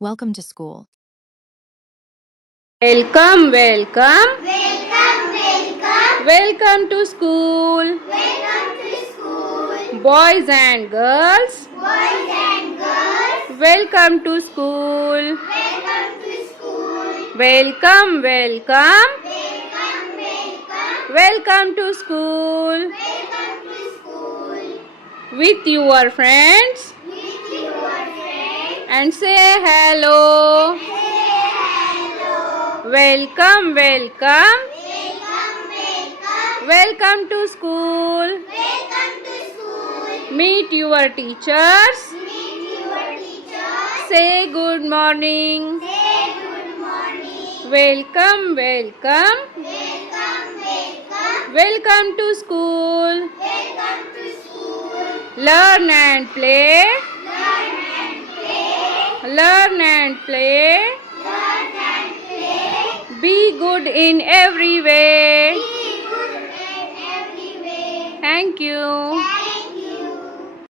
Welcome to school. Welcome, welcome. Welcome, welcome. Welcome to school. Welcome to school. Boys and girls. Boys and girls. Welcome to school. Welcome to school. Welcome, welcome. Welcome, welcome. Welcome to school. Welcome to school. With your friends. With your friends. And say hello. Say hello. Welcome, welcome. Welcome, welcome. Welcome to school. Welcome to school. Meet your teachers. Meet your teachers. Say good morning. Say good morning. Welcome, welcome. Welcome, welcome. Welcome to school. Welcome to school. Learn and play. Learn and play. Learn and play. Learn and play. Be good in every way. Be good in every way. Thank you. Thank